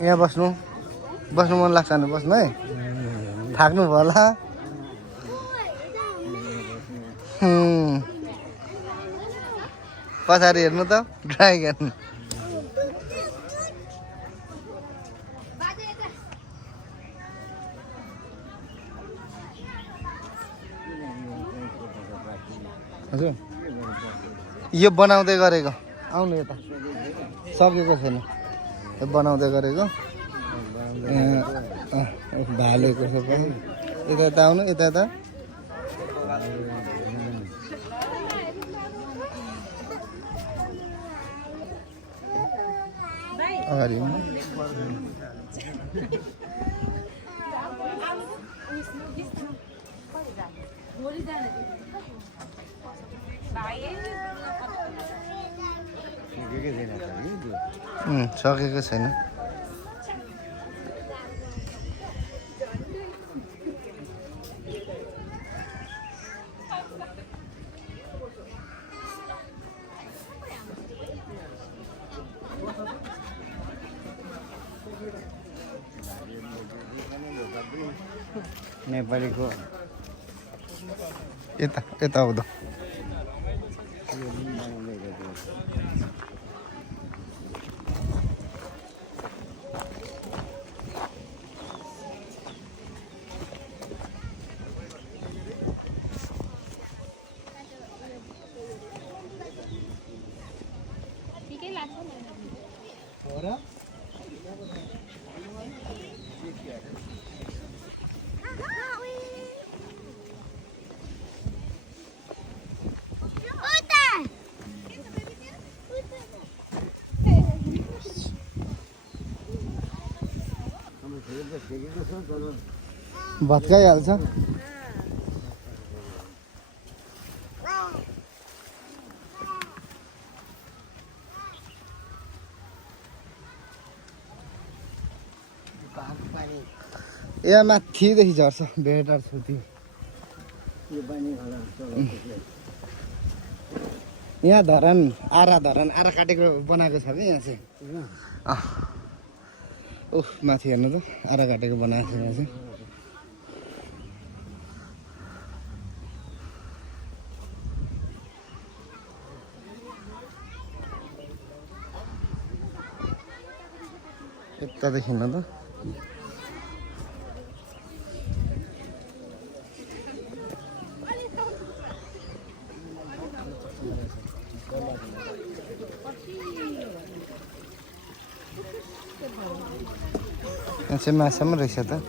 यहाँ बस्नु मन लाग्छ भने बस्नु है थाक्नु भयो होला पछाडि हेर्नु त ड्राइगन हजुर यो बनाउँदै गरेको आउनु यता सकेको छैन यो बनाउँदै गरेको भालेको सबै यता यता आउनु यता यता अगाडि सकेको छैन नेपालीको यता यता आउँदो भत्काइहाल्छ यहाँ माथिदेखि झर्छ भेटार छुर्ती यहाँ धरान आरा काटेको बनाएको छ कि यहाँ चाहिँ ओह माथि हेर्नु त आरा काटेको बनाएको छ यहाँ चाहिँ यतादेखि न त यहाँ चाहिँ माछा पनि रहेछ त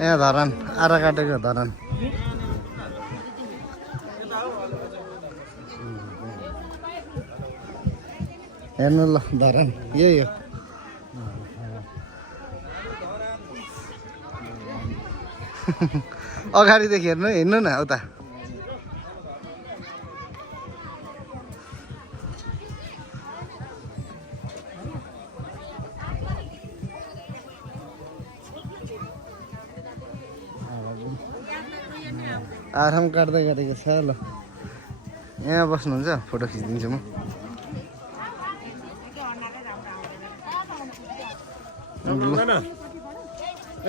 यहाँ धरान आरा काटेको धरान हेर्नु ल धरान यही हो अगाडिदेखि हेर्नु न उता आराम काट्दै गरेको छ ल यहाँ बस्नुहुन्छ फोटो खिचिदिन्छु म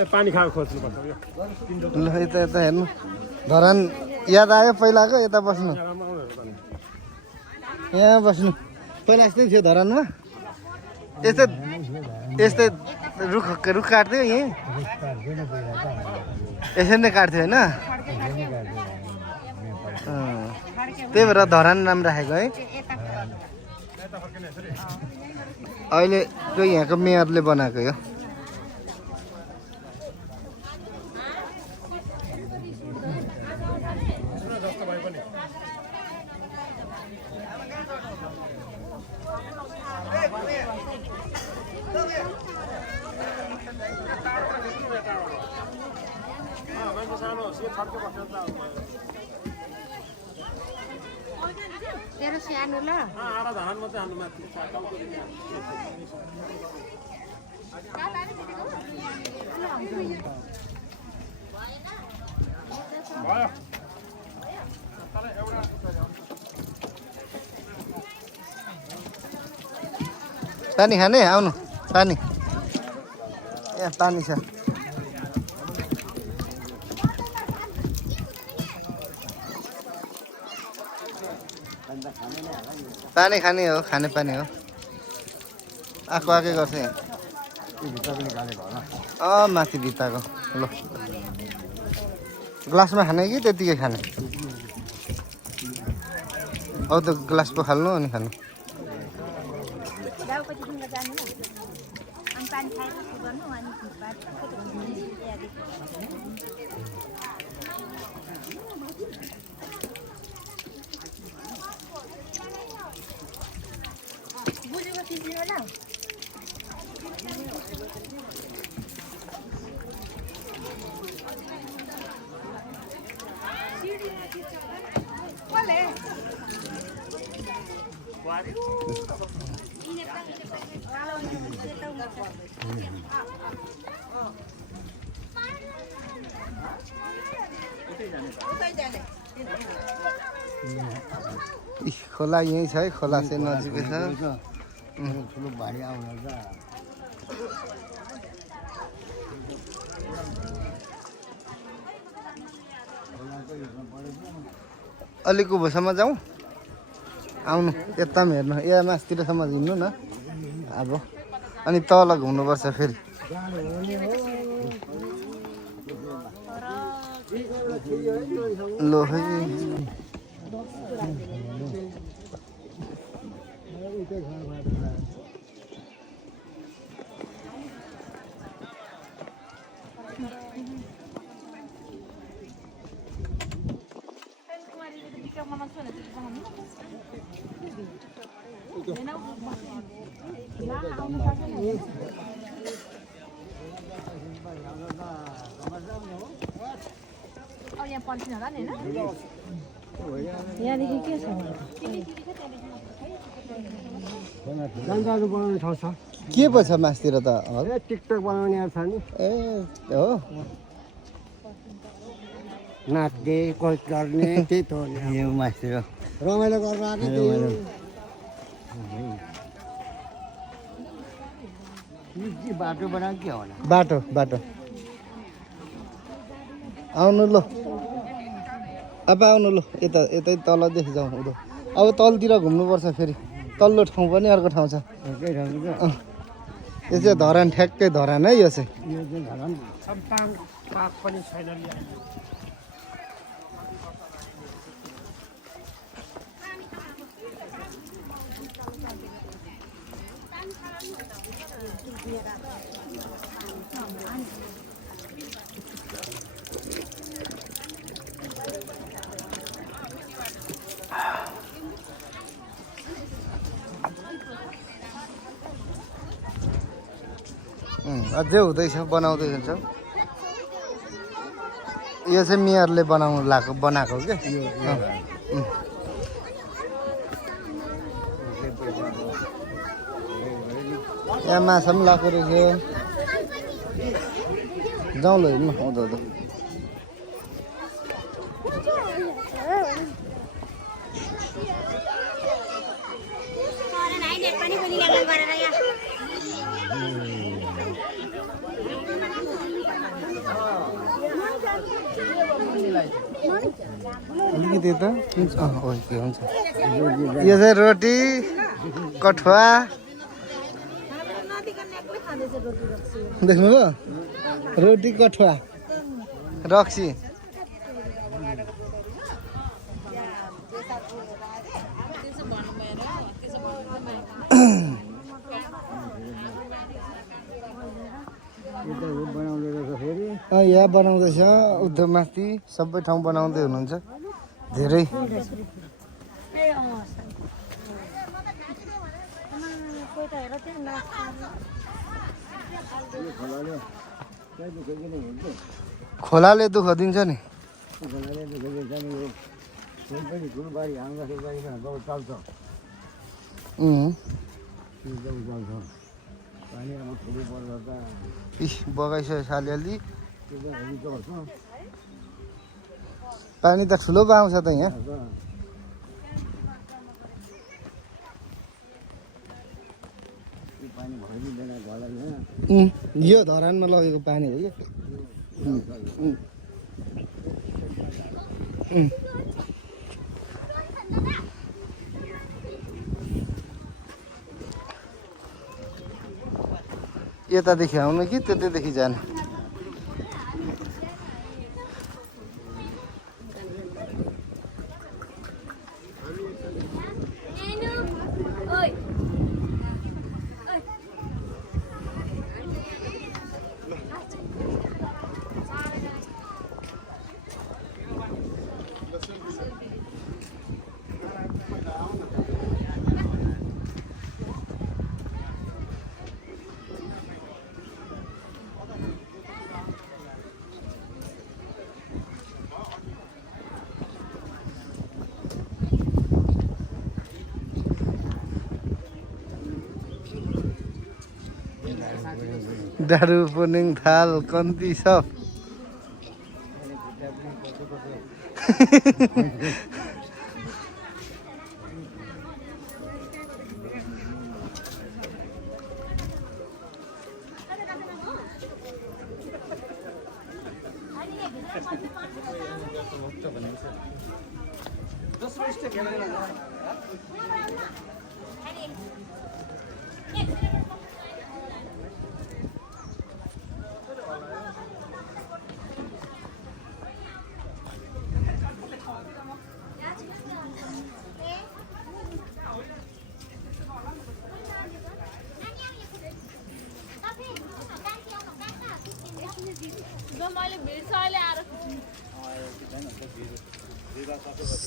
पानी खाएर खोज्नु पर्छ ल यता यता हेर्नु धरान याद आयो पहिलाको यता बस्नु यहाँ बस्नु पहिला यस्तै थियो धरानमा यस्तै रुख काट्थ्यो यहीँ यसरी नै काट्थ्यो होइन त्यही भएर धरान नाम राखेको है अहिले त्यो यहाँको मेयरले बनाएको यो तेरो सानो ल आडा धान मात्रै हाल्नु माथि भयो पानी खाने आउनु पानी यहाँ पानी छ पानी खाने हो खाने पानी हो आएको आएकै गर्छ यहाँ माथि भित्ताको ल ग्लासमा खाने कि त्यतिकै खाने अब त ग्लास पो खाल्नु अनि खानु खोला यहीँ छ है खोला चाहिँ नजिकै छ ठुलो भारी आउन अलिक उभोसम्म जाउँ आउनु यता पनि हेर्नु यहाँ मासतिरसम्म हिँड्नु न अब अनि तल घुम्नुपर्छ फेरि लो है यहाँ पल्टिन होला नि यहाँदेखि के छ गान्जाहरू बनाउने ठाउँ छ के पो छ मासतिर त टिकटक बनाउने छ नि ए हो नाच्ने कोही गर्ने त्यही त हो यो मासतिर रमाइलो गरेर आएको बाटो बनाएको के होला बाटो बाटो आउनु ल अब आउनु ल यता यतै तलदेखि जाउँ उदो अब तलतिर घुम्नुपर्छ फेरि तल्लो ठाउँ पनि अर्को ठाउँ छ यो चाहिँ धरान ठ्याक्कै धरान है यो चाहिँ पाक पनि छैन अझै हुँदैछ बनाउँदै हुन्छ यो चाहिँ मेयरले बनाएको क्या यहाँ माछा पनि लगाएको रहेछ जाउँ ल हेर्नु आउँदो आउँदो अलिकति त हुन्छ हुन्छ यो चाहिँ रोटी कठुवा देख्नुभयो रोटी कठुवा रक्सी बनाउँदै रहेछ फेरि यहाँ बनाउँदैछ उद्धव माथि सबै ठाउँ बनाउँदै हुनुहुन्छ धेरै खोलाले कहिले दुखेको हुन्छ खोलाले दुःख दिन्छ नि खोलाले दुखेको छ नि यो फेरि पनि ठुलोबारी हाम्रो बारीमा गाउँ चल्छ गाउँ चल्छ पानी अब ठुलो पर्दा त इस बगाइसक्यो अलिअलि त्यो त हेरी चल्छ पानी त ठुलो पाउँछ त यहाँ पानी भरिदिँदैन घरलाई यहाँ यो धरानमा लगेको पानी हो क्या यतादेखि आउनु कि त्यतैदेखि जानु डाडु पुनिङ थाल कन्ती सब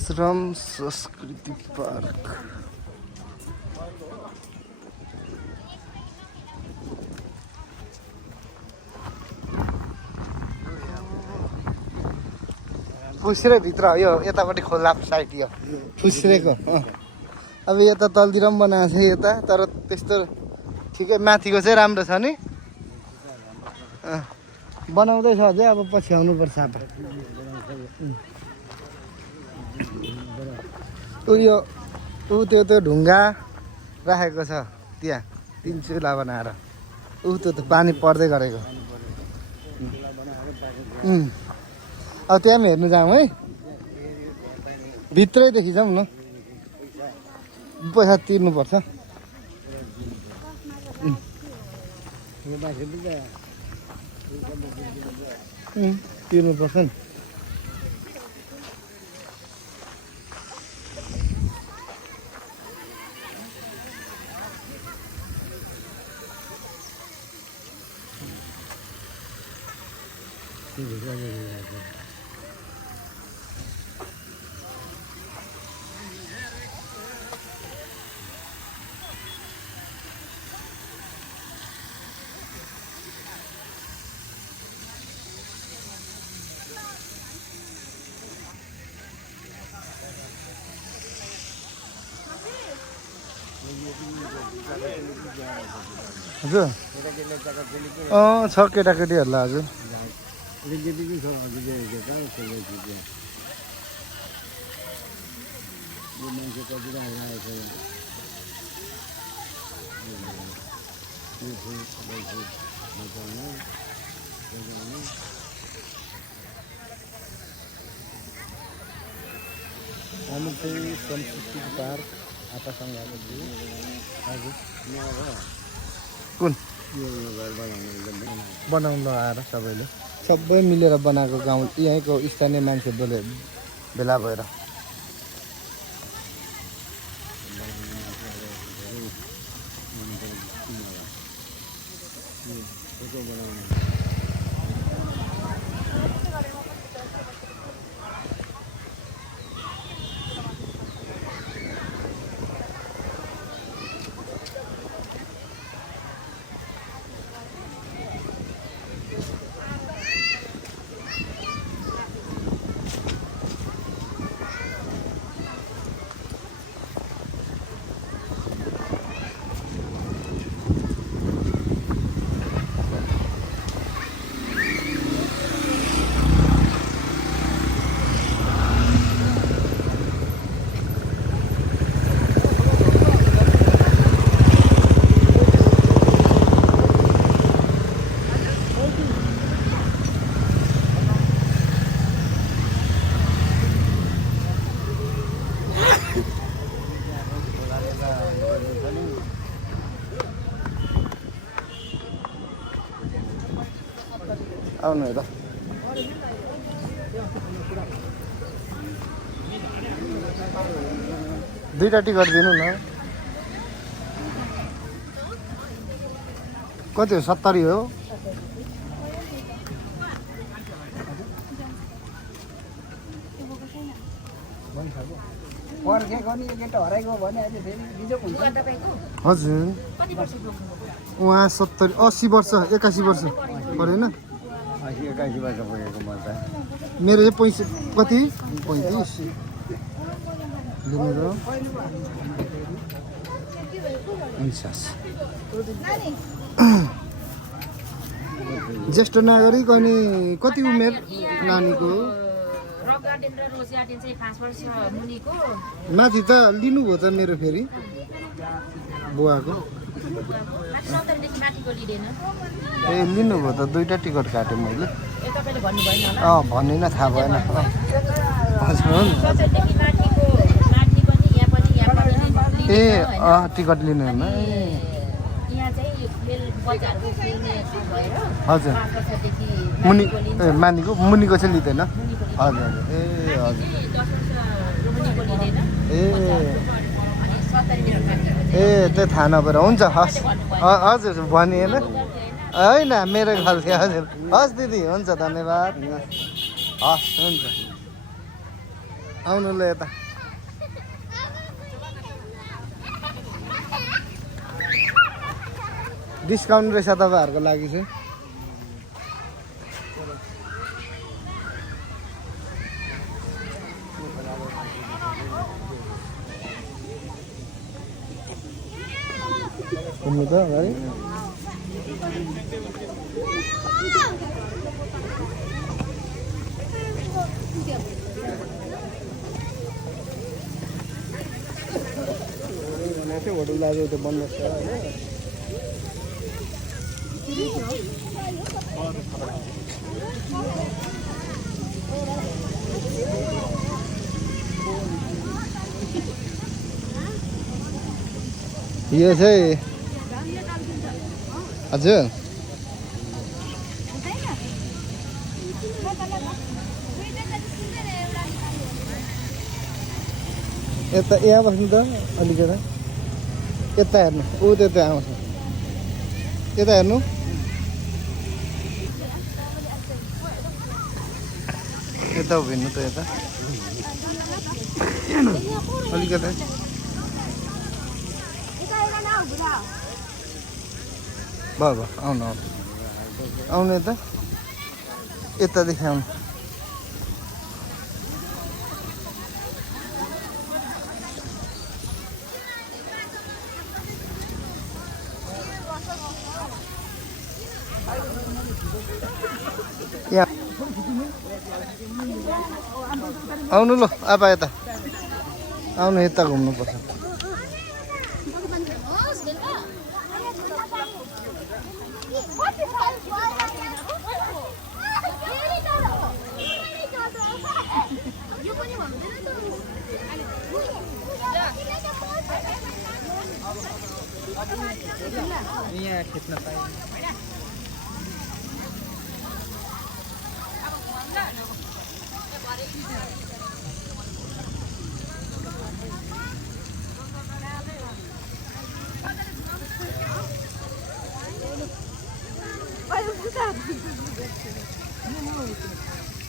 श्रम संस्कृति पार्क फुस्रे भित्र यो यतापट्टि खोला साइड यो फुस्रेको अब यता तलतिर पनि बनाएको छ यता तर त्यस्तो ठिकै माथिको चाहिँ राम्रो छ नि बनाउँदैछ अझै अब पछि आउनुपर्छ अब उयो त्यो ढुङ्गा राखेको छ त्यहाँ 3 चुला बनाएर त्यो पानी पर्दै गरेको अब त्यहाँ पनि हेर्नु जाउँ है भित्रैदेखि जाउँ न पैसा तिर्नुपर्छ तिर्नुपर्छ नि हजुर छ केटाकेटीहरूलाई हजुर हामी चाहिँ संस्कृति पार्क आपासँग हजुर कुन बनाउनु लगाएर सबैले सबै मिलेर बनाएको गाउँ यहीँको स्थानीय मान्छे भेला भएर आउनु हेर दुईटा टिकट दिनु न कति हो 70 हो हजुर उहाँ 70 80 वर्ष 81 वर्ष परेन 81 वर्ष पुगेको म त मेरो यो पैसा कति 35 लिनु ज्येष्ठ नागरिक अनि कति उमेर नानीको माथि त लिनुभयो त मेरो फेरि बुवाको ए लिनुभयो त दुईटा टिकट काटेँ मैले भनिनँ थाहा भएन ए टिकट लिनु हजुर मुनि ए मानिको मुनिको चाहिँ लिँदैन हजुर ए हजुर ए त्यो थाहा नभएर हुन्छ हस् हजुर भने होइन मेरो गल्ती हजुर हस् दिदी हुन्छ धन्यवाद हस् हुन्छ आउनु ल यता डिस्काउन्ट रहेछ तपाईँहरूको लागि चाहिँ घुम्नु त अगाडि होटल दाजु त्यो बन्द छ यो चाहिँ हजुर यता यहाँ बस्नु त अलिकति यता हेर्नु ऊ त्यता आउँछ यता हेर्नु यता उभिन्नु त यता अलिकति भयो आउनु आउनु यता यतादेखि आउनु आउनु ल आपा यता आउनु यता घुम्नुपर्छ यहाँ खिच्न पाएँ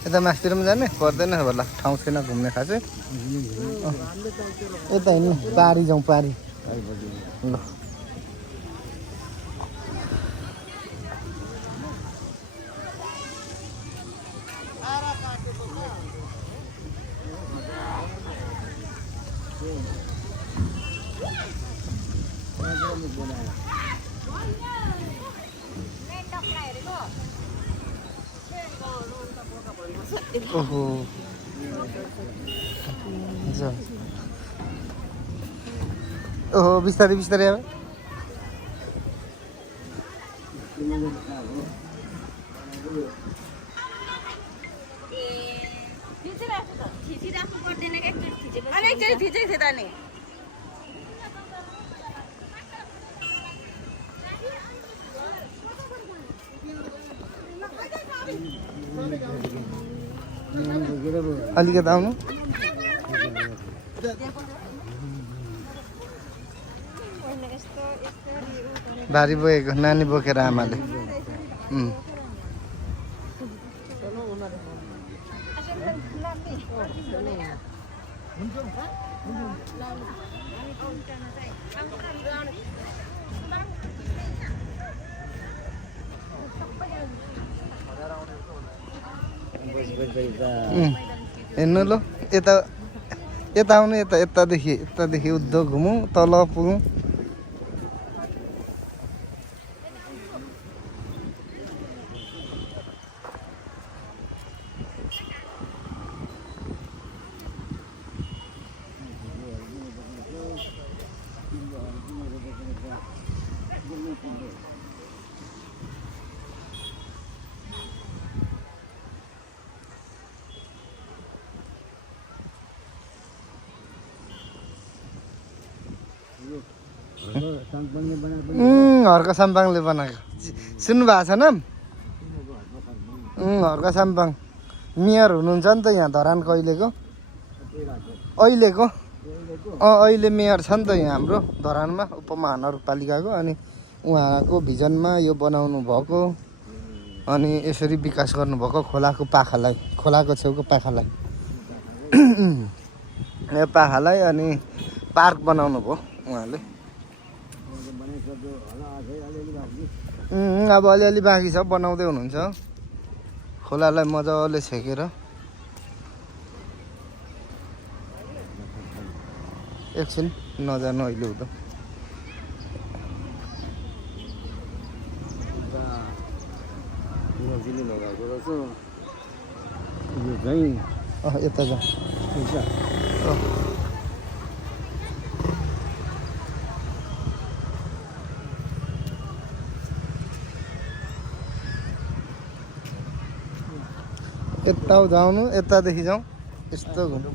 यता मासतिर पनि जाने पर्दैन होला ठाउँ छैन घुम्ने खासै यता हिँड्नु पारी जाउँ पारी ल ओहो ओहो बिस्तारै बिस्तारै अब अलिकति आउनु भारी बोकेको नानी बोकेर आमाले हेर्नु ल यता यता आउनु यता यतादेखि उद्धव घुमौँ तल पुगौँ हर्क साम्पाङले बनाएको सुन्नु भएको छ न हर्क साम्पाङ मेयर हुनुहुन्छ नि त यहाँ धरानको अहिलेको अहिले मेयर छ नि त यहाँ हाम्रो धरानमा उपमहानगरपालिकाको अनि उहाँको भिजनमा यो बनाउनु भएको अनि यसरी विकास गर्नुभएको खोलाको छेउको पाखालाई यो पाखालाई अनि पार्क बनाउनु भयो उहाँले अब अलिअलि बाँकी छ बनाउँदै हुनुहुन्छ खोलालाई मजाले छेकेर एकछिन नजानु अहिले हुँदा यता जाउँ यता जाउनु यतादेखि जाउँ यस्तो घुम्नु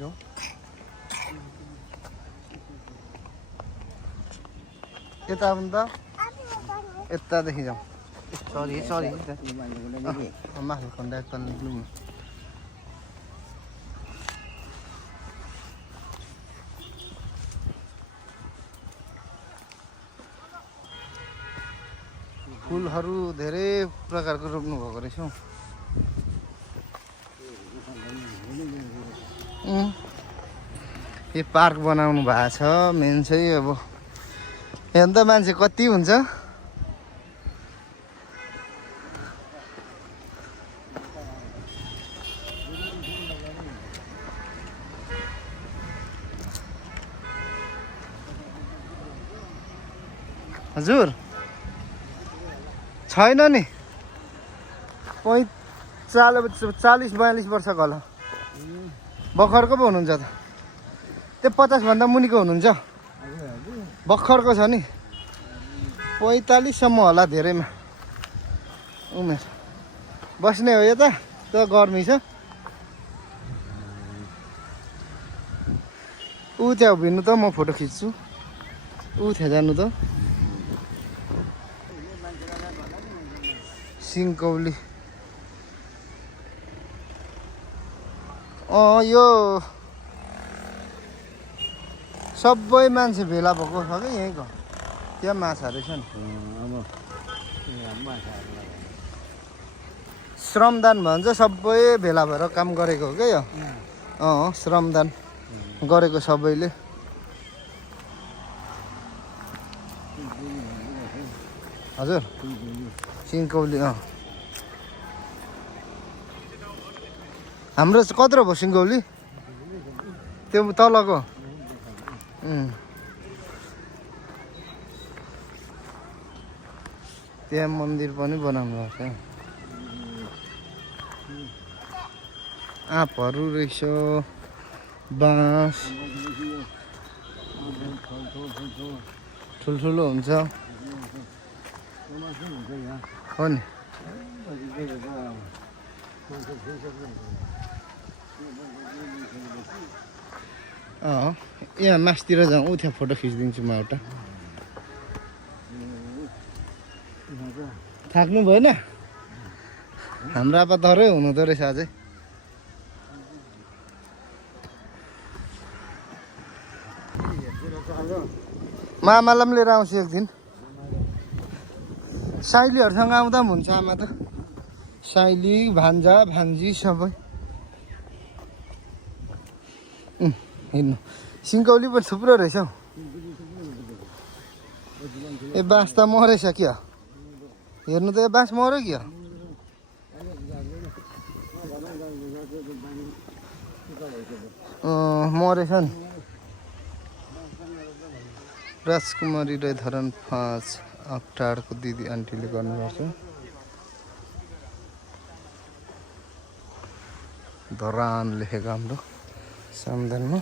जाऊ यता आउनु त यतादेखि जाउँ सरी सरी माथि खन्दा एकताल निक्लौँ न फुलहरू धेरै प्रकारको रोप्नु भएको रहेछ हौ यो पार्क बनाउनु भएको छ मेन चाहिँ अब हेर्नु त मान्छे कति हुन्छ हजुर छैन नि 40-42 वर्षको होला भर्खरको पो हुनुहुन्छ त त्यो 50 भन्दा मुनिको हुनुहुन्छ भर्खरको छ नि 45 सम्म होला धेरैमा उमेर बस्ने हो यता त गर्मी छ ऊ त्यहाँ उभिनु त म फोटो खिच्छु ऊ त्यहाँ जानु त सिंकौली यो सबै मान्छे भेला भएको छ कि यहीँको त्यहाँ माछाहरू छन् श्रमदान भन्छ सबै भेला भएर काम गरेको हो क्या यो श्रमदान गरेको सबैले हजुर सिंकौली हाम्रो कत्रो भयो सिंकौली त्यो तलको त्यहाँ मन्दिर पनि बनाउनु भएको छ आँपहरू रहेछ बाँस ठुल्ठुलो हुन्छ हो नि यहाँ मासतिर जाउँ ऊ त्यहाँ फोटो खिचिदिन्छु म एउटा थाक्नु भएन हाम्रो आपा तरै हुनुहुँदो रहेछ अझै म आमालाई पनि लिएर आउँछु एक दिन साइलीहरूसँग आउँदा पनि हुन्छ आमा त साइली भान्जा भान्जी सबै हिँड्नु सिंकौली पनि थुप्रो रहेछ हौ ए बाँस त मरेछ क्या हेर्नु त यो बाँस मऱ्यो क्या मरेछ नि राजकुमारी राई धरान 5 अक्टारको दिदी आन्टीले गर्नुपर्छ धरान लेखेको हाम्रो सामदानमा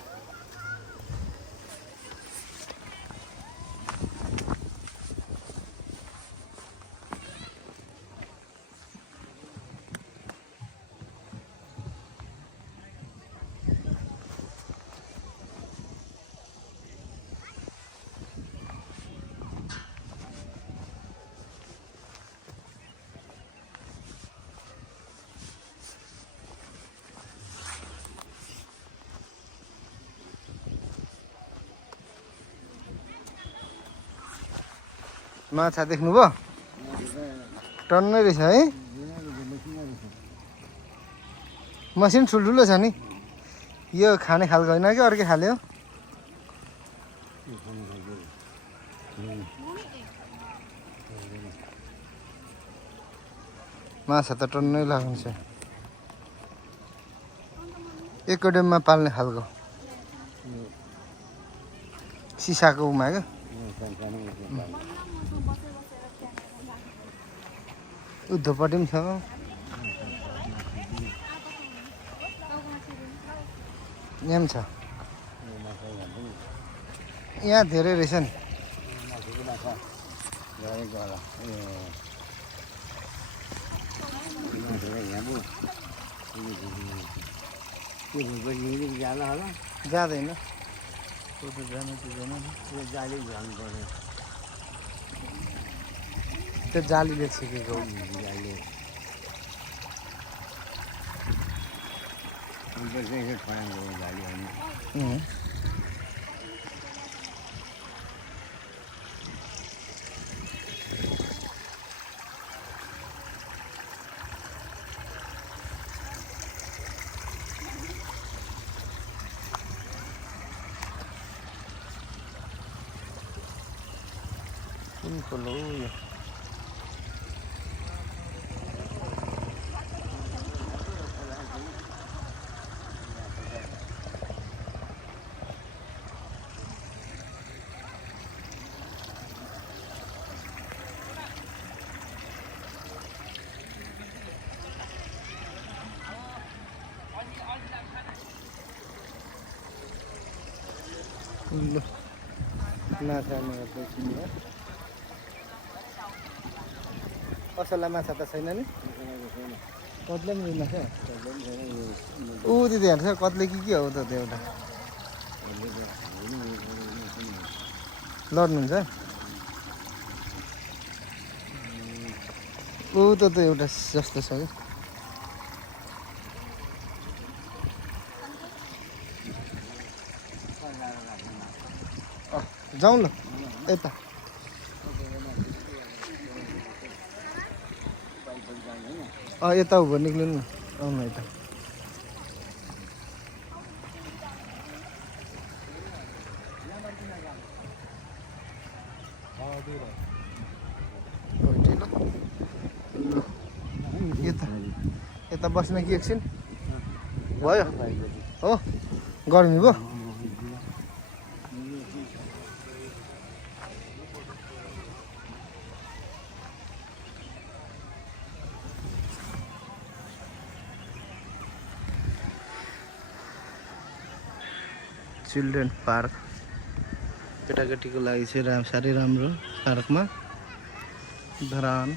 माछा देख्नुभयो टन्नै रहेछ है मसिन ठुल्ठुलो छ नि यो खाने खालको होइन कि अर्कै खाले हो माछा त टन्नै लाग्छ एकोडेममा पाल्ने खालको सिसाको उमा क्या उद्धोपट्टि पनि छ यहाँ पनि छ यहाँ धेरै रहेछ नि के भएपछि जाला होला जाँदैन त्यो त जानु दिँदैन नि त्यो जाली झर्नु पर्यो त्यो जालीले छिकेको हो। जाली अन्त चाहिँ फराङ्गो जाली होइन उम्. कुन खोलो हो यो ल माछा एकछिन असला माछा त छैन नि कत्ले पनि माछा ऊ दिदी हेर्छ कत्ले के हो त त्यो एउटा लड्नुहुन्छ ऊ त एउटा जस्तो छ कि जाउँ ल यता यता उभो निक्लिनु न आउनु यता यता यता बस्न कि एकछिन भयो हो गर्मी भयो चिल्ड्रेन पार्क केटाकेटीको लागि चाहिँ साह्रै राम्रो पार्कमा धरान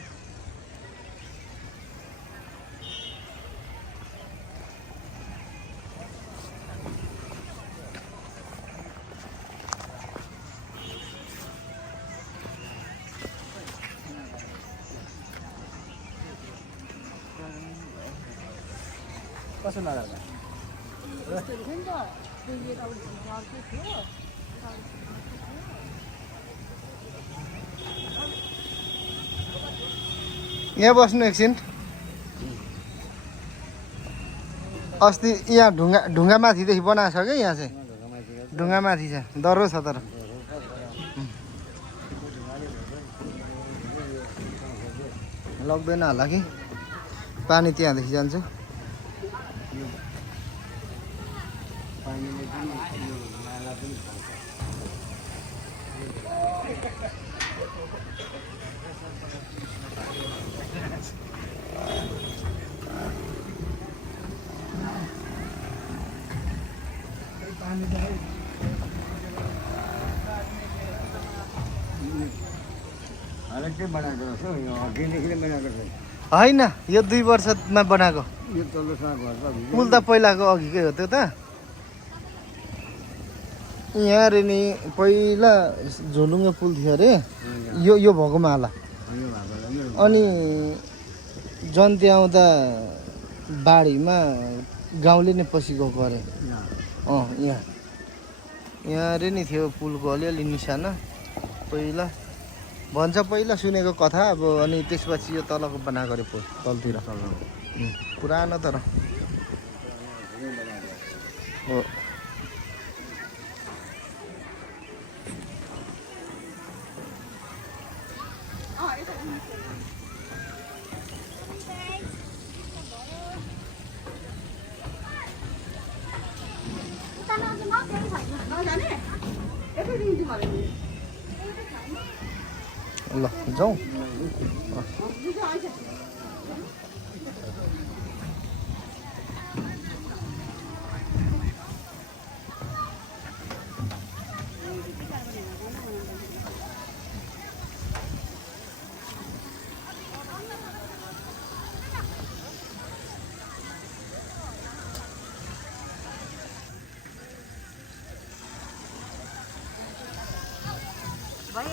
कसो नगर्दा यहाँ बस्नु एकछिन अस्ति यहाँ ढुङ्गा माथिदेखि बनाएको छ क्या यहाँ चाहिँ ढुङ्गा माथि छ डह्रो छ तर लग्दैन होला कि पानी त्यहाँदेखि जान्छ होइन यो 2 वर्षमा बनाएको पुल त पहिलाको अघिकै हो त्यो त यहाँ रे नि पहिला झोलुङ्गे पुल थियो अरे यो भएकोमा होला अनि जन्ती आउँदा बाढीमा गाउँले नै पछि गएको अरे यहाँ रे नि थियो पुलको अलिअलि निशाना पहिला भन्छ पहिला सुनेको कथा अब अनि त्यसपछि यो तलको बनाएको अरे पुल तलतिर पुरानो तर हो ल जाउँ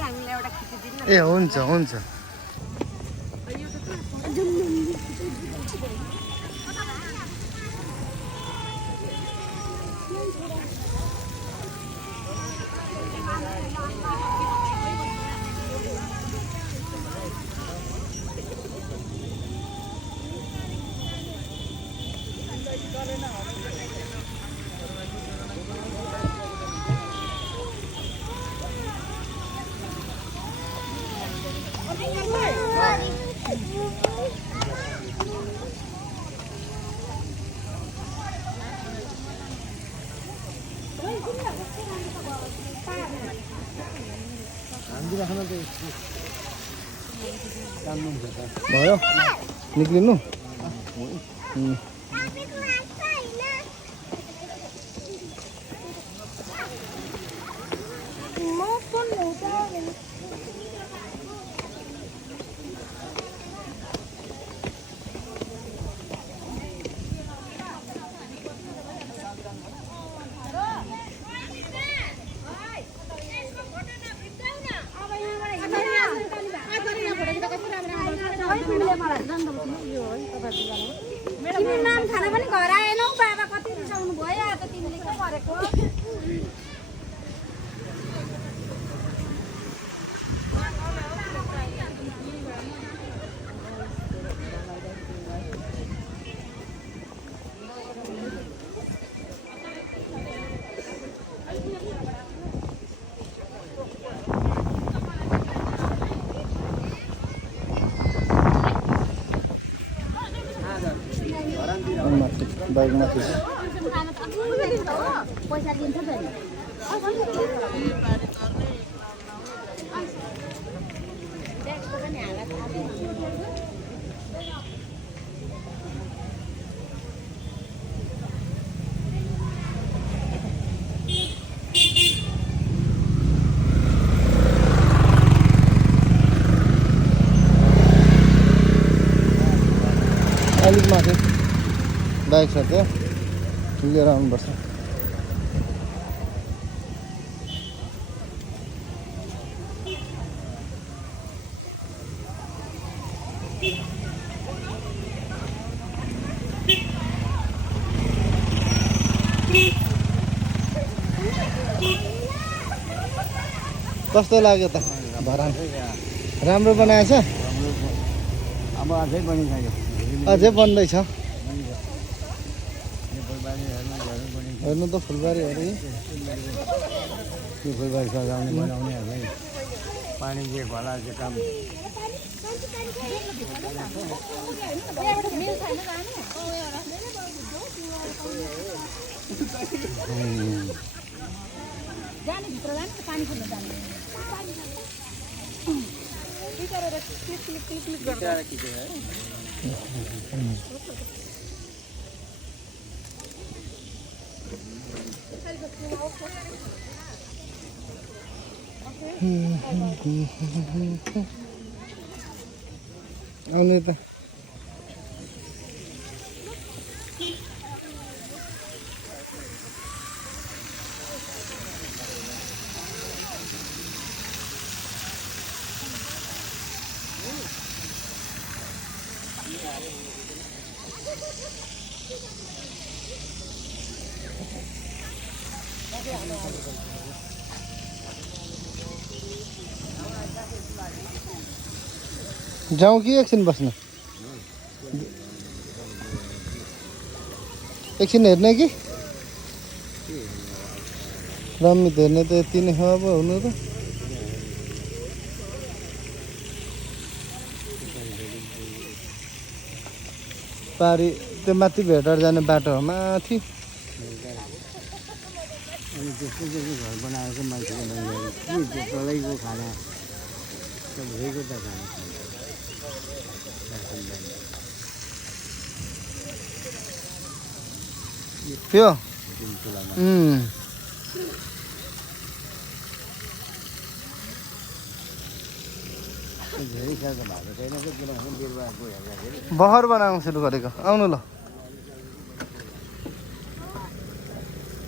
हामीलाई एउटा खिचिदिनु ए हुन्छ हुन्छ भयो निक्लिनु तिमी नाम खाना पनि घर आएनौ बाबा कति रिसाउनु भयो त तिमीले के गरेको बाइकमाथि पैसा दिन्छ त अलिक माथि बाइक छ त्यो लिएर आउनुपर्छ कस्तो लाग्यो त धरान राम्रो बनाएछ अब अझै बनिसक्यो अझै बन्दैछ हेर्नु त फुलबारीहरू त्यो फुलबारी सजाउने बनाउनेहरूलाई पानी के खोला त्यो काम जाने भित्र जाने त पानी खोज्न जाने आउने त जाउँ कि एकछिन बस्नु एकछिन हेर्ने कि रमित हेर्ने त यति नै हो अब हुनु त पारी त्यो माथि भेटार जाने बाटो हो माथि अनि त्यस्तो चाहिँ घर बनाएको मान्छेको के चलाइको खाना सबैको त खाना त्यो धेरै साह्रो भएको छैन किनभने बिरुवाको हेर्दाखेरि बहर बनाउनु सुरु गरेको आउनु ल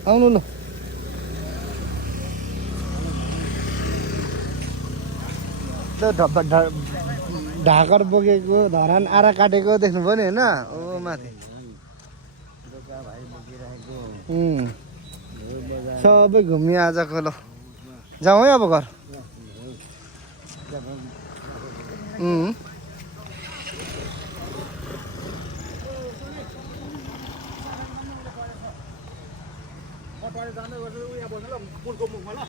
आउनु ल ढाकर बोकेको धरान आरा काटेको देख्नुभयो नि होइन ओ माथि दोका भाइ बोकिरहेको सबै घुम्यो आजको ल जाउँ है अब घर जाँदै गर्छु उयो बस्नु ल पुलको मुखमा ल